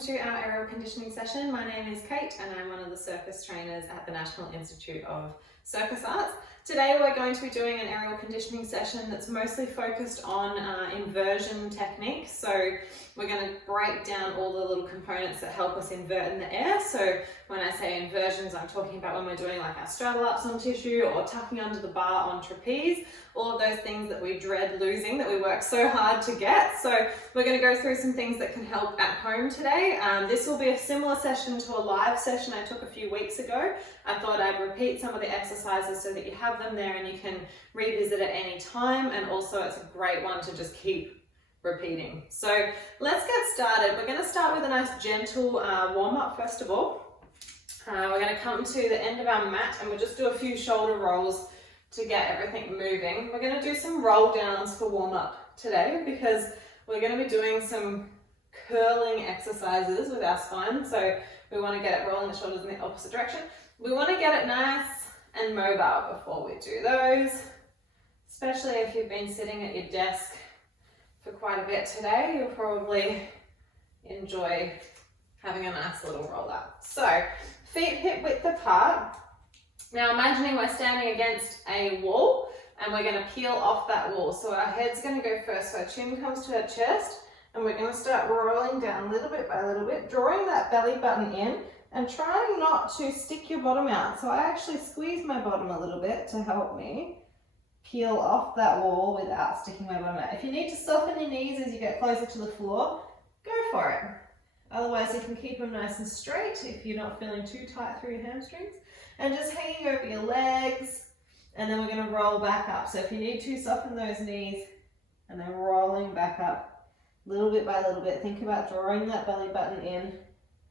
to our aerial conditioning session. My name is Kate and I'm one of the circus trainers at the National Institute of Circus Arts. Today we're going to be doing an aerial conditioning session that's mostly focused on inversion techniques. So we're going to break down all the little components that help us invert in the air. So when I say inversions, I'm talking about when we're doing like our straddle ups on tissue or tucking under the bar on trapeze, all of those things that we dread losing, that we work so hard to get. So we're going to go through some things that can help at home today. This will be a similar session to a live session I took a few weeks ago. I thought I'd repeat some of the exercises so that you have them there and you can revisit at any time, and also it's a great one to just keep repeating. So let's get started. We're going to start with a nice gentle warm-up first of all. We're going to come to the end of our mat and we'll just do a few shoulder rolls to get everything moving. We're going to do some roll downs for warm-up today because we're going to be doing some curling exercises with our spine. So we want to get it rolling the shoulders in the opposite direction. We want to get it nice and mobile before we do those, especially if you've been sitting at your desk for quite a bit today. You'll probably enjoy having a nice little roll up. So feet hip width apart. Now imagining we're standing against a wall and we're going to peel off that wall. So our head's going to go first, so our chin comes to our chest and we're going to start rolling down little bit by little bit, drawing that belly button in and trying not to stick your bottom out. So I actually squeeze my bottom a little bit to help me peel off that wall without sticking my bottom out. If you need to soften your knees as you get closer to the floor, go for it. Otherwise you can keep them nice and straight if you're not feeling too tight through your hamstrings. And just hanging over your legs, and then we're going to roll back up. So if you need to, soften those knees and then rolling back up little bit by little bit. Think about drawing that belly button in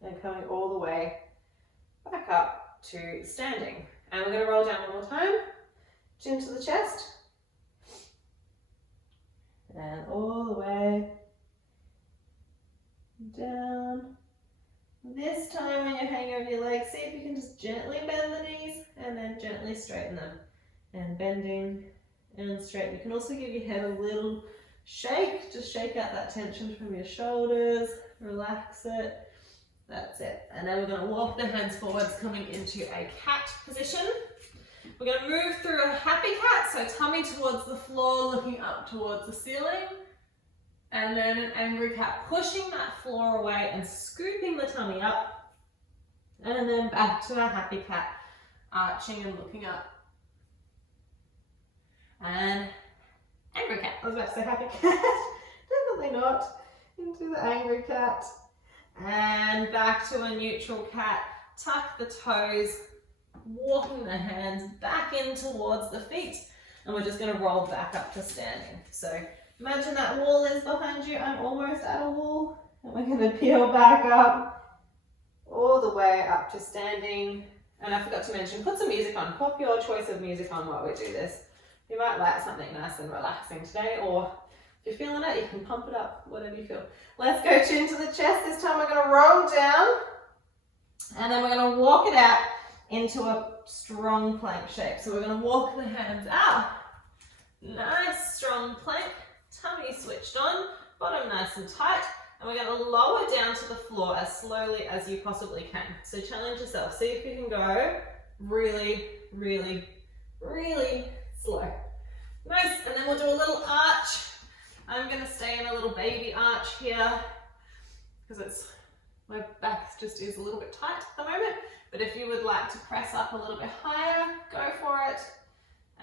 and coming all the way back up to standing. And we're going to roll down one more time, chin to the chest, and all the way down. This time when you're hanging over your legs, see if you can just gently bend the knees and then gently straighten them. And bending and straighten. You can also give your head a little shake, just shake out that tension from your shoulders, relax it. That's it. And then we're going to walk the hands forwards, coming into a cat position. We're going to move through a happy cat, so tummy towards the floor, looking up towards the ceiling. And then an angry cat, pushing that floor away and scooping the tummy up. And then back to our happy cat, arching and looking up. And angry cat. I was about to say happy cat. Definitely not. Into the angry cat. And back to a neutral cat. Tuck the toes, walking the hands back in towards the feet. And we're just going to roll back up to standing. So imagine that wall is behind you. I'm almost at a wall. And we're going to peel back up all the way up to standing. And I forgot to mention, put some music on. Pop your choice of music on while we do this. You might like something nice and relaxing today, or if you're feeling it, you can pump it up, whatever you feel. Let's go chin to the chest. This time we're going to roll down, and then we're going to walk it out into a strong plank shape. So we're going to walk the hands out. Nice strong plank, tummy switched on, bottom nice and tight, and we're going to lower down to the floor as slowly as you possibly can. So challenge yourself. See if you can go really, really, really slow. Nice, and then we'll do a little arch. I'm going to stay in a little baby arch here because my back just is a little bit tight at the moment. But if you would like to press up a little bit higher, go for it.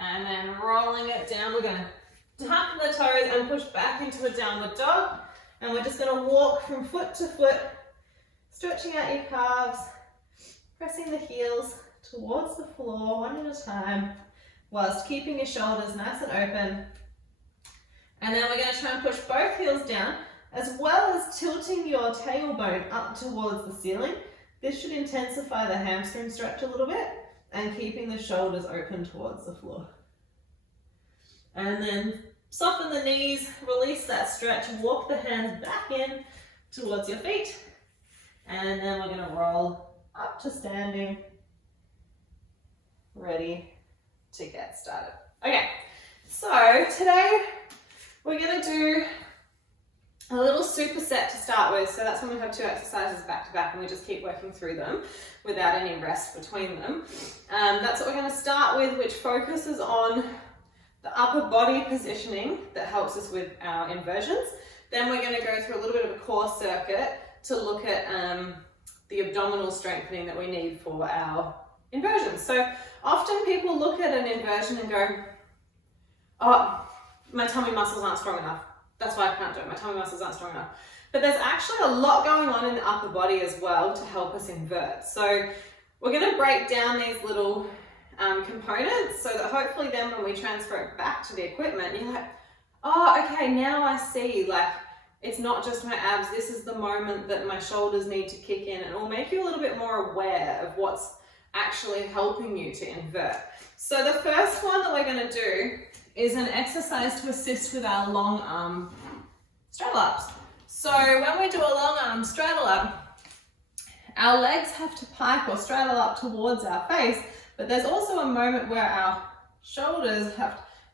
And then rolling it down, we're going to tuck the toes and push back into a downward dog. And we're just going to walk from foot to foot, stretching out your calves, pressing the heels towards the floor one at a time, whilst keeping your shoulders nice and open. And then we're going to try and push both heels down, as well as tilting your tailbone up towards the ceiling. This should intensify the hamstring stretch a little bit and keeping the shoulders open towards the floor. And then soften the knees, release that stretch, walk the hands back in towards your feet. And then we're going to roll up to standing, ready to get started. Okay, so today we're going to do a little superset to start with. So that's when we have 2 exercises back to back and we just keep working through them without any rest between them. That's what we're going to start with, which focuses on the upper body positioning that helps us with our inversions. Then we're going to go through a little bit of a core circuit to look at the abdominal strengthening that we need for our inversions. So often people look at an inversion and go, oh, my tummy muscles aren't strong enough. That's why I can't do it. My tummy muscles aren't strong enough. But there's actually a lot going on in the upper body as well to help us invert. So we're going to break down these little components so that hopefully then when we transfer it back to the equipment, you're like, oh, okay, now I see, like, it's not just my abs. This is the moment that my shoulders need to kick in, and it will make you a little bit more aware of what's actually helping you to invert. So the first one that we're going to do is an exercise to assist with our long arm straddle ups. So when we do a long arm straddle up, our legs have to pike or straddle up towards our face, but there's also a moment where our shoulders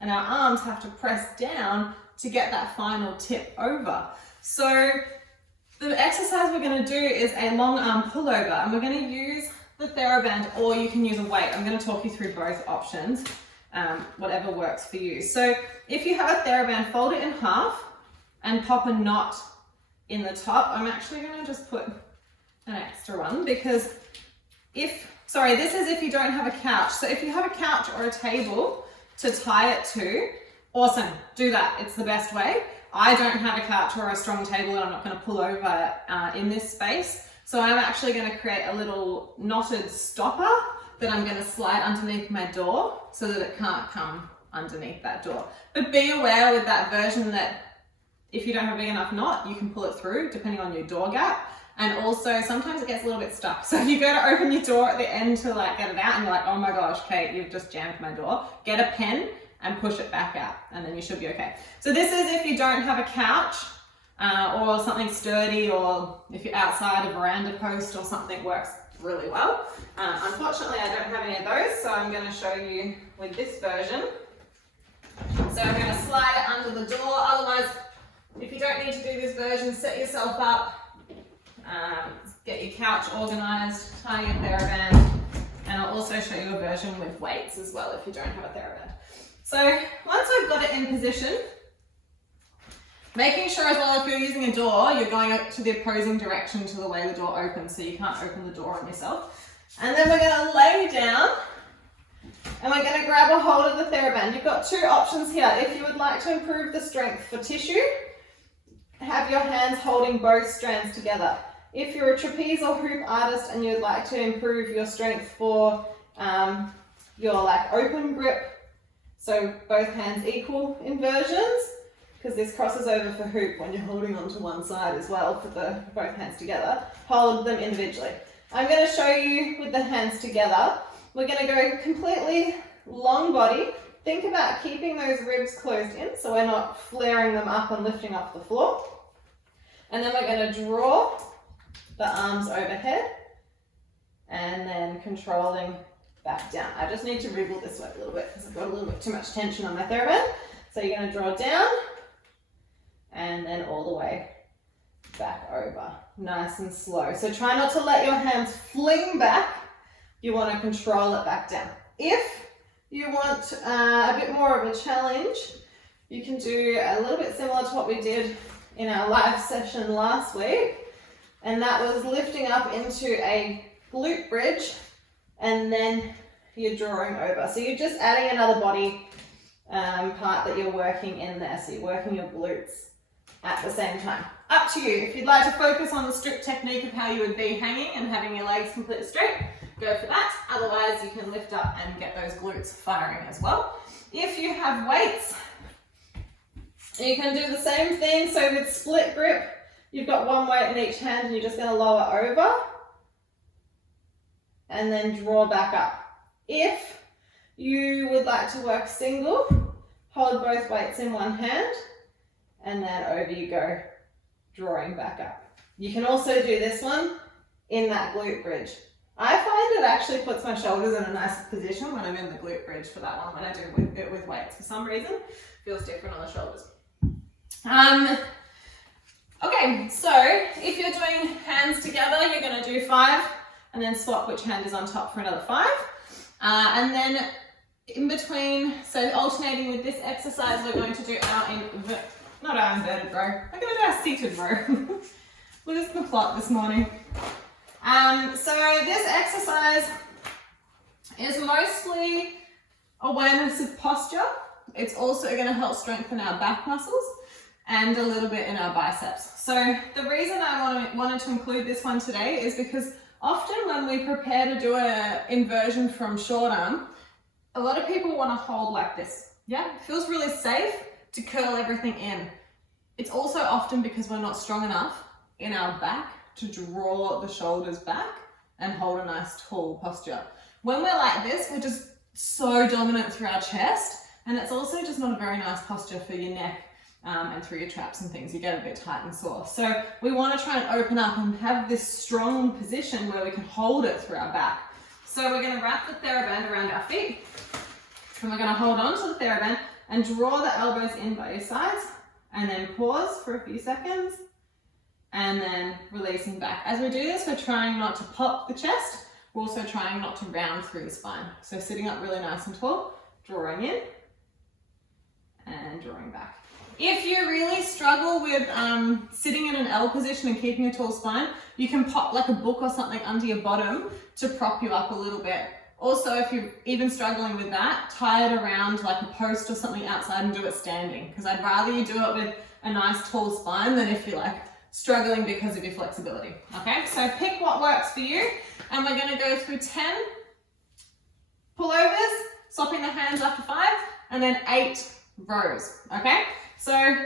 and our arms have to press down to get that final tip over. So the exercise we're going to do is a long arm pullover, and we're going to use the theraband, or you can use a weight. I'm going to talk you through both options, whatever works for you. So if you have a theraband, fold it in half and pop a knot in the top. I'm actually going to just put an extra one because this is if you don't have a couch. So if you have a couch or a table to tie it to, awesome, do that. It's the best way. I don't have a couch or a strong table and I'm not going to pull over in this space. So I'm actually going to create a little knotted stopper that I'm going to slide underneath my door so that it can't come underneath that door. But be aware with that version that if you don't have a big enough knot, you can pull it through depending on your door gap. And also sometimes it gets a little bit stuck. So if you go to open your door at the end to like get it out and you're like, oh my gosh, Kate, you've just jammed my door, get a pen and push it back out and then you should be okay. So this is if you don't have a couch or something sturdy, or if you're outside a veranda post or something works really well. Unfortunately, I don't have any of those, so I'm going to show you with this version. So I'm going to slide it under the door. Otherwise, if you don't need to do this version, set yourself up, get your couch organized, tie your theraband, and I'll also show you a version with weights as well if you don't have a theraband. So once I've got it in position, making sure as well if you're using a door, you're going to the opposing direction to the way the door opens, so you can't open the door on yourself. And then we're going to lay down and we're going to grab a hold of the theraband. You've got 2 options here. If you would like to improve the strength for tissue, have your hands holding both strands together. If you're a trapeze or hoop artist and you'd like to improve your strength for your like open grip, so both hands equal inversions, because this crosses over for hoop when you're holding onto one side as well for both hands together, hold them individually. I'm going to show you with the hands together. We're going to go completely long body. Think about keeping those ribs closed in so we're not flaring them up and lifting off the floor. And then we're going to draw the arms overhead and then controlling back down. I just need to wriggle this way a little bit because I've got a little bit too much tension on my theraband. So you're going to draw down and then all the way back over, nice and slow. So try not to let your hands fling back. You want to control it back down. If you want a bit more of a challenge, you can do a little bit similar to what we did in our live session last week, and that was lifting up into a glute bridge and then you're drawing over. So you're just adding another body part that you're working in there. So you're working your glutes at the same time. Up to you. If you'd like to focus on the strict technique of how you would be hanging and having your legs completely straight, go for that. Otherwise, you can lift up and get those glutes firing as well. If you have weights, you can do the same thing. So with split grip, you've got one weight in each hand and you're just going to lower over and then draw back up. If you would like to work single, hold both weights in one hand and then over you go, drawing back up. You can also do this one in that glute bridge. I find it actually puts my shoulders in a nice position when I'm in the glute bridge for that one, when I do it with weights. For some reason, it feels different on the shoulders. Okay, so if you're doing hands together, you're going to do 5 and then swap which hand is on top for another 5. And then in between, so alternating with this exercise, we're going to do not our inverted row, we're going to do our seated row. Look at the plot this morning. So this exercise is mostly awareness of posture. It's also going to help strengthen our back muscles and a little bit in our biceps. So the reason I wanted to include this one today is because often when we prepare to do an inversion from short arm, a lot of people want to hold like this. Yeah, it feels really safe to curl everything in. It's also often because we're not strong enough in our back to draw the shoulders back and hold a nice tall posture. When we're like this, we're just so dominant through our chest, and it's also just not a very nice posture for your neck and through your traps and things. You get a bit tight and sore. So we want to try and open up and have this strong position where we can hold it through our back. So we're going to wrap the theraband around our feet, and we're going to hold on to the theraband and draw the elbows in by your sides, and then pause for a few seconds, and then releasing back. As we do this, we're trying not to pop the chest. We're also trying not to round through the spine. So sitting up really nice and tall, drawing in, and drawing back. If you really struggle with sitting in an L position and keeping a tall spine, you can pop like a book or something under your bottom to prop you up a little bit. Also, if you're even struggling with that, tie it around like a post or something outside and do it standing, because I'd rather you do it with a nice tall spine than if you're like struggling because of your flexibility. Okay, so pick what works for you, and we're going to go through 10 pullovers, swapping the hands after 5, and then 8 rows. Okay, so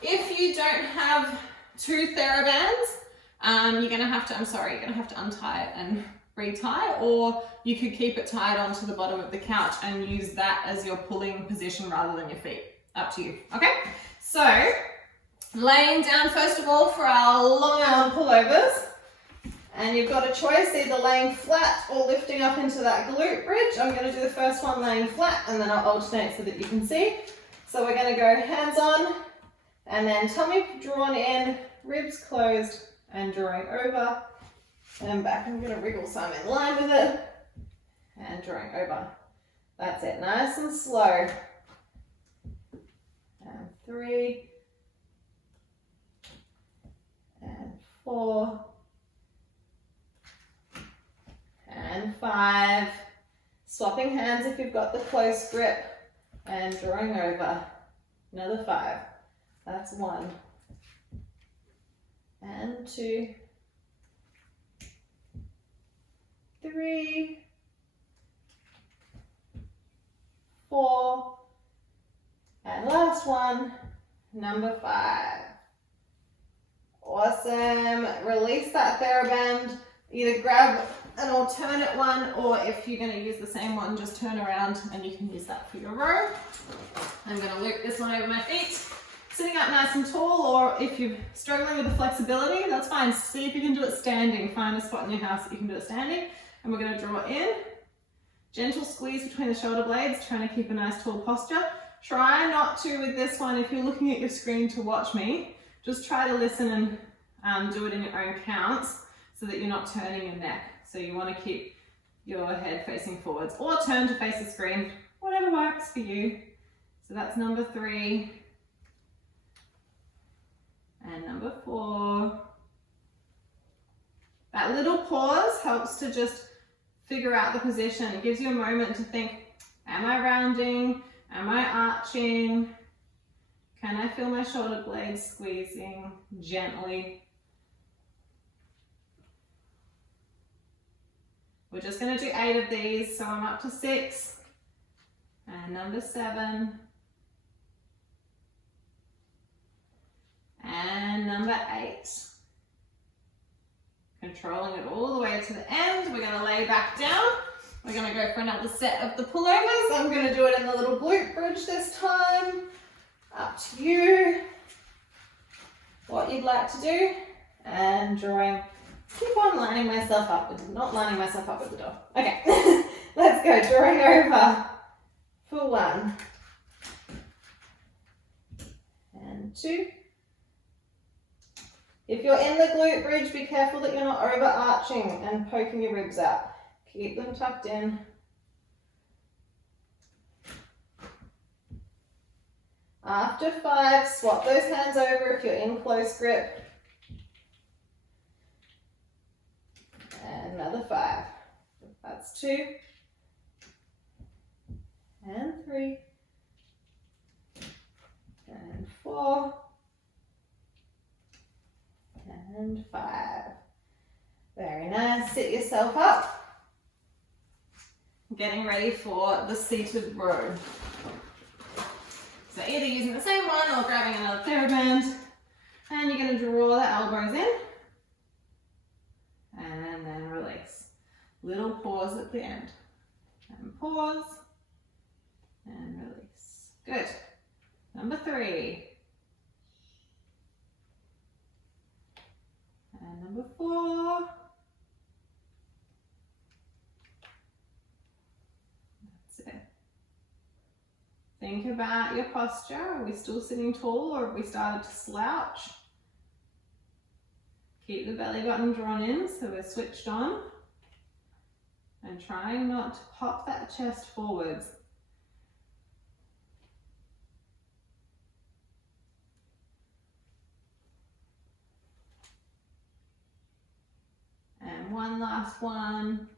if you don't have 2 therabands, you're going to have to untie it and retie, or you could keep it tied onto the bottom of the couch and use that as your pulling position rather than your feet. Up to you. Okay, so laying down first of all for our long arm pullovers, and you've got a choice, either laying flat or lifting up into that glute bridge. I'm going to do the first one laying flat, and then I'll alternate so that you can see. So we're going to go hands on, and then tummy drawn in, ribs closed, and drawing over and back. I'm going to wriggle so I'm in line with it, and drawing over. That's it, nice and slow. And 3, and 4, and 5. Swapping hands if you've got the close grip, and drawing over. Another 5. That's 1, and 2, 3, 4, and last one, number 5. Awesome. Release that theraband. Either grab an alternate one, or if you're going to use the same one, just turn around and you can use that for your row. I'm going to loop this one over my feet, sitting up nice and tall, or if you're struggling with the flexibility, that's fine. See if you can do it standing. Find a spot in your house that you can do it standing. And we're going to draw in. Gentle squeeze between the shoulder blades, trying to keep a nice tall posture. Try not to, with this one, if you're looking at your screen to watch me, just try to listen and do it in your own counts so that you're not turning your neck. So you want to keep your head facing forwards, or turn to face the screen, whatever works for you. So that's number 3 and number 4. That little pause helps to just figure out the position. It gives you a moment to think, am I rounding? Am I arching? Can I feel my shoulder blades squeezing gently? We're just going to do 8 of these, so I'm up to 6. And number 7. And number 8. Controlling it all the way to the end. We're going to lay back down. We're going to go for another set of the pullovers. I'm going to do it in the little glute bridge this time. Up to you. What you'd like to do. And drawing. Keep on lining myself up with, not lining myself up with the dog. Okay, let's go. Drawing over for 1. And 2. If you're in the glute bridge, be careful that you're not overarching and poking your ribs out. Keep them tucked in. After 5, swap those hands over if you're in close grip. And another 5. That's 2. And 3. And 4. And 5. Very nice. Sit yourself up. Getting ready for the seated row. So either using the same one or grabbing another theraband, and you're going to draw the elbows in and then release. Little pause at the end. And pause and release. Good. Number 3. And number 4. That's it. Think about your posture. Are we still sitting tall or have we started to slouch? Keep the belly button drawn in so we're switched on. And trying not to pop that chest forwards. And one last one.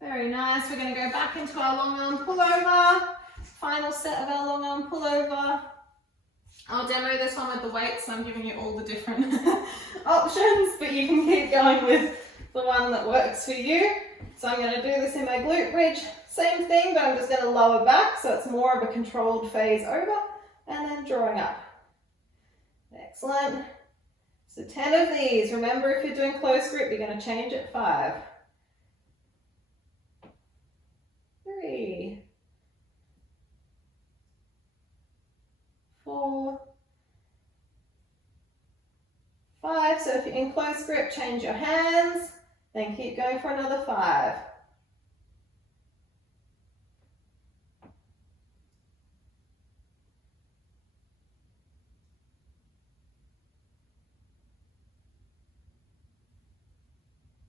Very nice. We're going to go back into our long arm pullover. Final set of our long arm pullover. I'll demo this one with the weights, so I'm giving you all the different options, but you can keep going with the one that works for you. So I'm going to do this in my glute bridge. Same thing, but I'm just going to lower back, so it's more of a controlled phase over, and then drawing up. Excellent. So 10 of these. Remember, if you're doing close grip, you're going to change at 5. 3. 4. 5. So if you're in close grip, change your hands. Then keep going for another 5.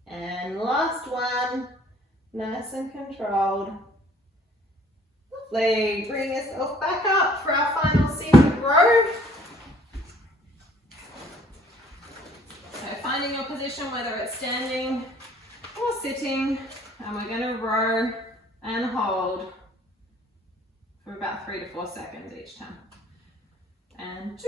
And last one, nice and controlled. Lovely. Bring yourself back up for our final seated row. So finding your position, whether it's standing or sitting, and we're going to row and hold for about 3 to 4 seconds each time. And 2.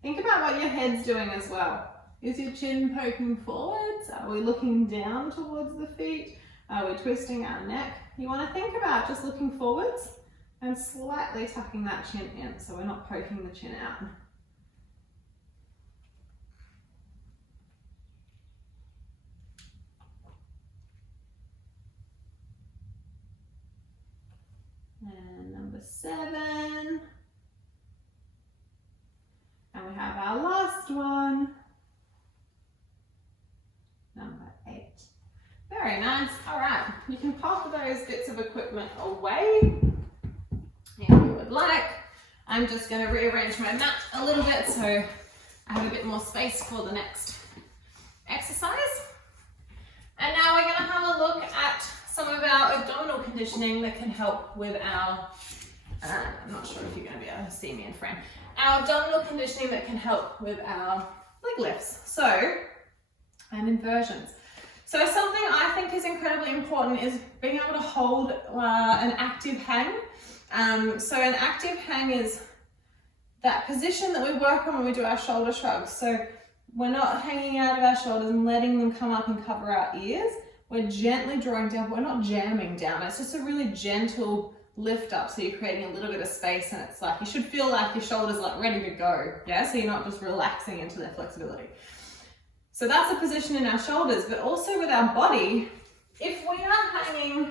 Think about what your head's doing as well. Is your chin poking forwards? Are we looking down towards the feet? Are we twisting our neck? You want to think about just looking forwards and slightly tucking that chin in so we're not poking the chin out. And number 7. And we have our last one. Number 8. Very nice. All right, you can pop those bits of equipment away if you would like. I'm just going to rearrange my mat a little bit so I have a bit more space for the next exercise. And now we're going to have a look at some of our abdominal conditioning that can help with our, I'm not sure if you're going to be able to see me in frame, our abdominal conditioning that can help with our leg lifts. So, and inversions. So something I think is incredibly important is being able to hold an active hang. So an active hang is that position that we work on when we do our shoulder shrugs. So we're not hanging out of our shoulders and letting them come up and cover our ears. We're gently drawing down, but we're not jamming down. It's just a really gentle lift up, so you're creating a little bit of space, and it's like you should feel like your shoulders like ready to go, yeah? So you're not just relaxing into their flexibility. So that's a position in our shoulders, but also with our body, if we are hanging,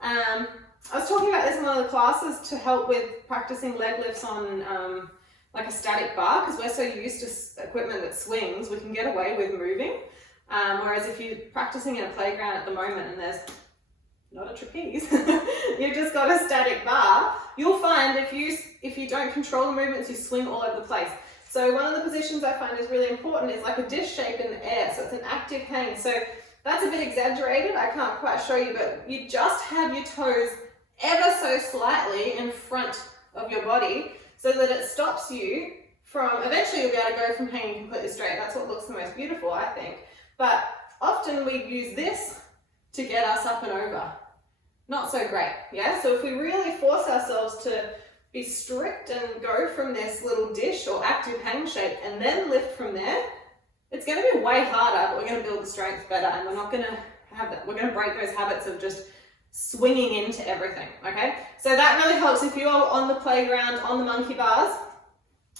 I was talking about this in one of the classes to help with practicing leg lifts on like a static bar, because we're so used to equipment that swings, we can get away with moving. Whereas if you're practicing in a playground at the moment and there's not a trapeze, you've just got a static bar, you'll find if you don't control the movements, you swing all over the place. So one of the positions I find is really important is like a dish shape in the air. So it's an active hang. So that's a bit exaggerated. I can't quite show you, but you just have your toes ever so slightly in front of your body so that it stops you from, eventually you'll be able to go from hanging completely straight. That's what looks the most beautiful, I think. But often we use this to get us up and over. Not so great, yeah? So if we really force ourselves to be strict and go from this little dish or active hang shape and then lift from there, it's going to be way harder, but we're going to build the strength better, and we're not going to have that. We're going to break those habits of just swinging into everything, okay? So that really helps if you're on the playground, on the monkey bars,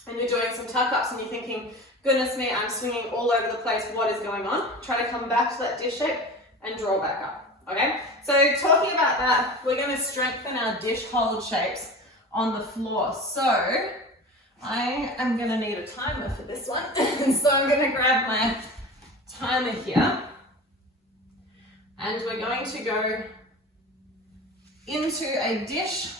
and you're doing some tuck-ups and you're thinking, goodness me, I'm swinging all over the place, what is going on? Try to come back to that dish shape and draw back up, okay? So talking about that, we're going to strengthen our dish hold shapes on the floor. So I am going to need a timer for this one. So I'm going to grab my timer here and we're going to go into a dish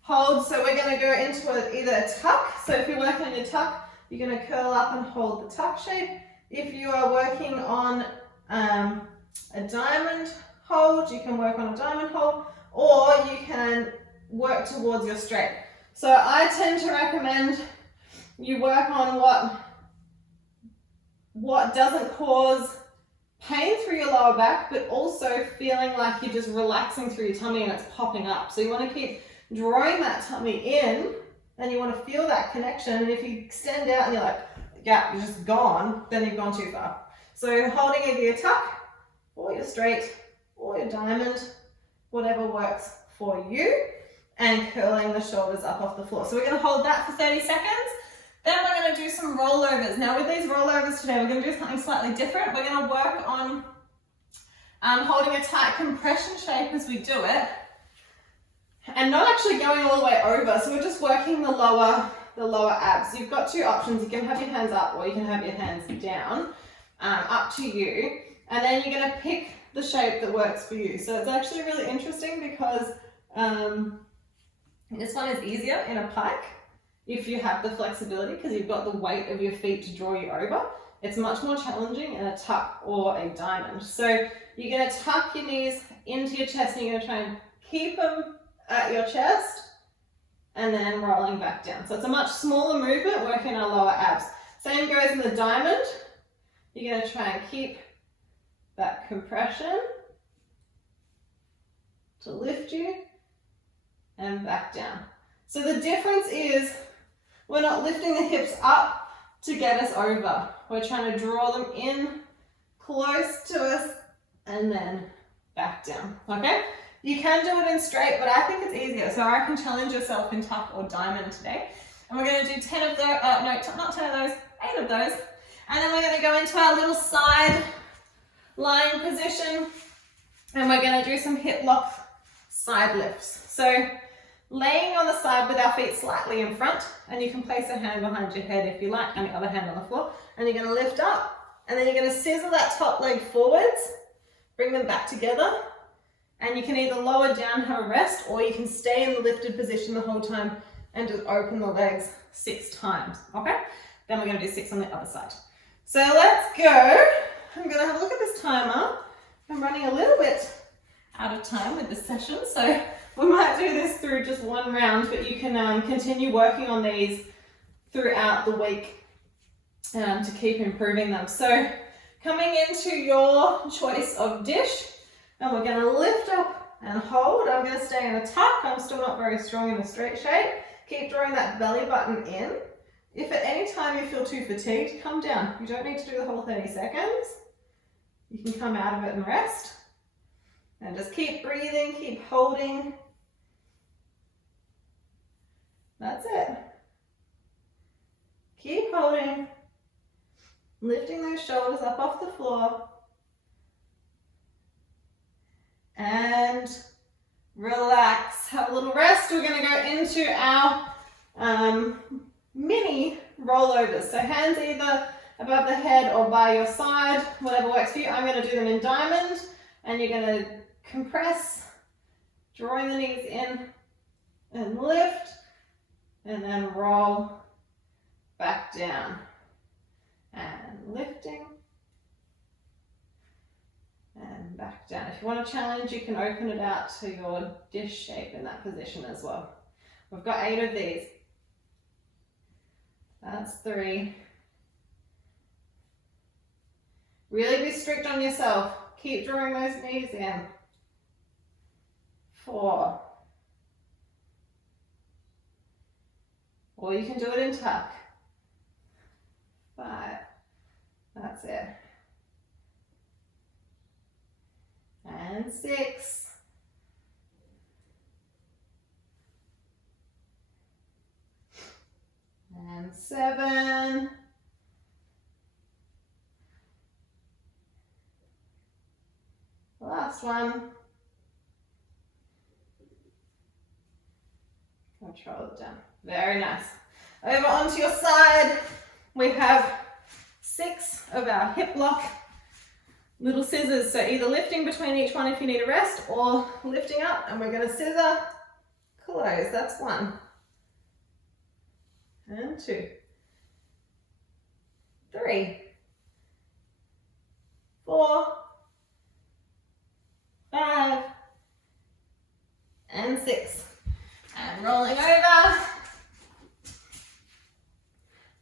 hold. So we're going to go into either a tuck. So if you're working on your tuck, you're going to curl up and hold the tuck shape. If you are working on a diamond hold, you can work on a diamond hold, or you can work towards your straight. So I tend to recommend you work on what doesn't cause pain through your lower back, but also feeling like you're just relaxing through your tummy and it's popping up. So you want to keep drawing that tummy in, and you want to feel that connection. And if you extend out and you're like, yeah, you're just gone, then you've gone too far. So holding either your tuck or your straight or your diamond, whatever works for you, and curling the shoulders up off the floor. So we're going to hold that for 30 seconds. Then we're going to do some rollovers. Now with these rollovers today, we're going to do something slightly different. We're going to work on holding a tight compression shape as we do it, and not actually going all the way over. So we're just working the lower abs. You've got two options. You can have your hands up or you can have your hands down, up to you. And then you're going to pick the shape that works for you. So it's actually really interesting because this one is easier in a pike if you have the flexibility, because you've got the weight of your feet to draw you over. It's much more challenging in a tuck or a diamond. So you're going to tuck your knees into your chest and you're going to try and keep them at your chest and then rolling back down. So it's a much smaller movement working our lower abs. Same goes in the diamond. You're going to try and keep that compression to lift you and back down. So the difference is we're not lifting the hips up to get us over. We're trying to draw them in close to us and then back down, okay? You can do it in straight, but I think it's easier. So I can challenge yourself in tuck or diamond today. And we're going to do 10 of those, no, not 10 of those, 8 of those. And then we're going to go into our little side lying position. And we're going to do some hip lock side lifts. So laying on the side with our feet slightly in front, and you can place a hand behind your head if you like, and the other hand on the floor. And you're going to lift up, and then you're going to scissor that top leg forwards, bring them back together. And you can either lower down, have a rest, or you can stay in the lifted position the whole time and just open the legs 6 times, okay? Then we're gonna do 6 on the other side. So let's go. I'm gonna have a look at this timer. I'm running a little bit out of time with this session, so we might do this through just one round, but you can continue working on these throughout the week to keep improving them. So coming into your choice of dish, and we're going to lift up and hold. I'm going to stay in a tuck. I'm still not very strong in a straight shape. Keep drawing that belly button in. If at any time you feel too fatigued, come down. You don't need to do the whole 30 seconds. You can come out of it and rest. And just keep breathing, keep holding. That's it. Keep holding. Lifting those shoulders up off the floor. And relax, have a little rest. We're going to go into our mini rollovers. So hands either above the head or by your side, whatever works for you. I'm going to do them in diamond, and you're going to compress, drawing the knees in and lift, and then roll back down and lifting and back down. If you want to challenge, you can open it out to your dish shape in that position as well. We've got 8 of these. That's 3. Really be strict on yourself. Keep drawing those knees in. 4. Or you can do it in tuck. 5. That's it. And 6. And 7. Last one. Control it down. Very nice. Over onto your side, we have 6 of our hip lock little scissors. So either lifting between each one if you need a rest, or lifting up, and we're going to scissor, close. That's 1. And 2. 3. 4. 5. And 6. And rolling over.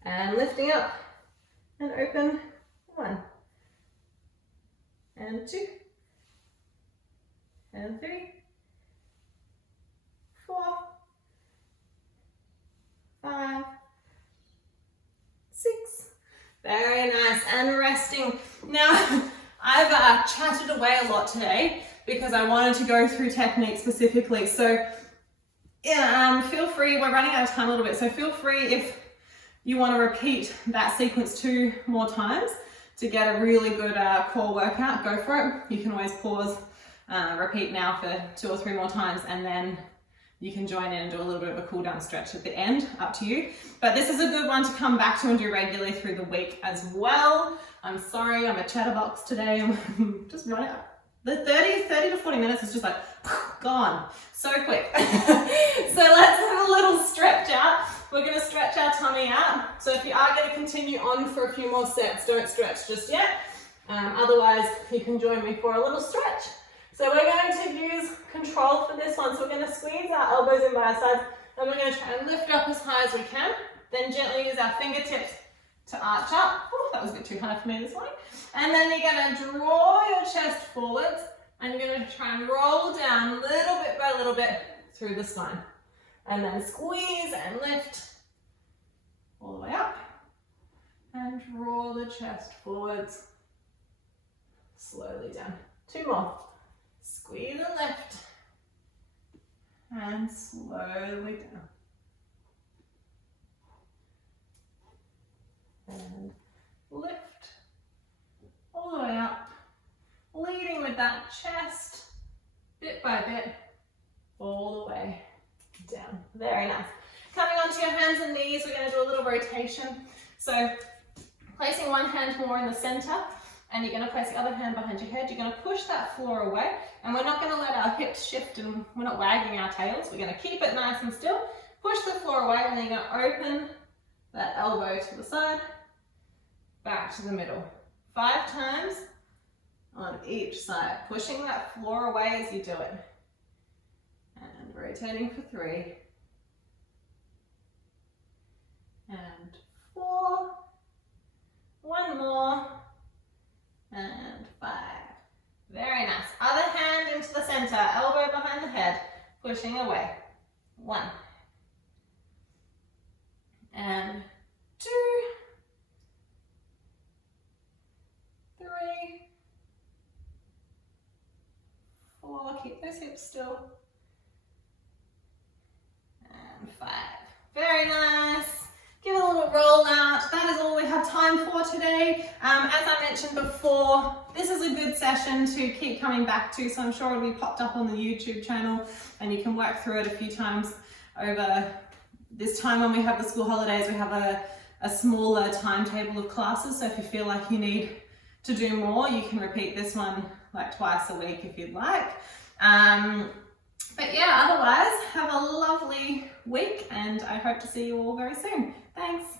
And lifting up. And open. 1. And 2. And 3. 4. 5. 6. Very nice. And resting. Now, I've chatted away a lot today because I wanted to go through technique specifically. So yeah, feel free, we're running out of time a little bit, so feel free if you want to repeat that sequence 2 more times to get a really good core workout, go for it. You can always pause, repeat now for 2 or 3 more times, and then you can join in and do a little bit of a cool down stretch at the end, up to you. But this is a good one to come back to and do regularly through the week as well. I'm sorry, I'm a chatterbox today. I'm just running out. The 30 to 40 minutes is just like gone so quick. So let's have a little stretch out. We're going to stretch our tummy out. So if you are going to continue on for a few more sets, don't stretch just yet. Otherwise, you can join me for a little stretch. So we're going to use control for this one. So we're going to squeeze our elbows in by our sides, and we're going to try and lift up as high as we can. Then gently use our fingertips to arch up. Oh, that was a bit too high for me this morning. And then you're going to draw your chest forwards, and you're going to try and roll down little bit by little bit through the spine. And then squeeze and lift all the way up. And draw the chest forwards. Slowly down. 2 more. Squeeze and lift. And slowly down. And lift all the way up, leading with that chest, bit by bit, all the way down. Very nice. Coming onto your hands and knees, we're going to do a little rotation. So placing one hand more in the center, and you're going to place the other hand behind your head. You're going to push that floor away, and we're not going to let our hips shift, and we're not wagging our tails. We're going to keep it nice and still. Push the floor away, and then you're going to open that elbow to the side, back to the middle. 5 times on each side, pushing that floor away as you do it. And rotating for 3. And 4. 1 more. And 5. Very nice. Other hand into the center, elbow behind the head, pushing away. 1. And 2. 3. 4. Keep those hips still. And 5. Very nice. Give it a little roll out. That is all we have time for today. As I mentioned before, this is a good session to keep coming back to, so I'm sure it'll be popped up on the YouTube channel and you can work through it a few times over this time. When we have the school holidays, we have a smaller timetable of classes, so if you feel like you need to do more, you can repeat this one like twice a week if you'd like. But yeah, otherwise have a lovely week and I hope to see you all very soon. Thanks.